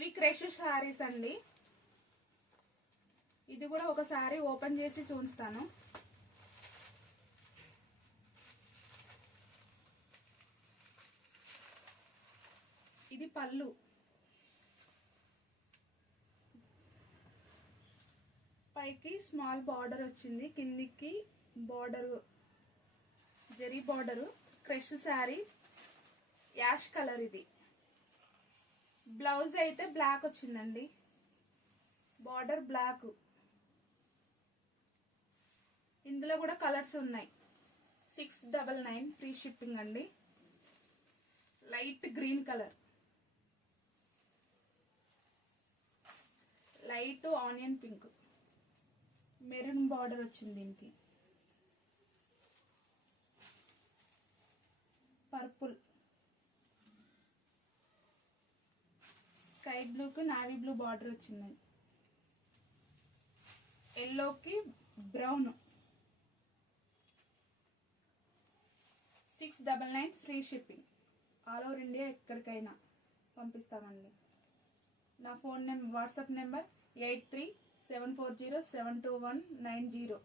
ఇవి క్రష్ శారీస్ అండి. ఇది కూడా ఒక శారీ ఓపెన్ చేసి చూస్తాను. ఇది పళ్ళు. పైకి స్మాల్ బార్డర్ వచ్చింది, కిందికి border zari border. Crush sari ash colour. ఇది బ్లౌజ్ అయితే బ్లాక్ వచ్చిందండి, బార్డర్ బ్లాక్. ఇందులో కూడా కలర్స్ ఉన్నాయి. 699 ఫ్రీ షిప్పింగ్ అండి. Light green colour, light onion pink, maroon border వచ్చింది దీనికి. పర్పుల్, స్కై బ్లూకి నావీ బ్లూ బార్డర్ వచ్చింది. ఎల్లోకి brown. 699 free shipping. All over India ఎక్కడికైనా పంపిస్తామండి. నా ఫోన్ నెంబర్, వాట్సాప్ నెంబర్ 8374072190.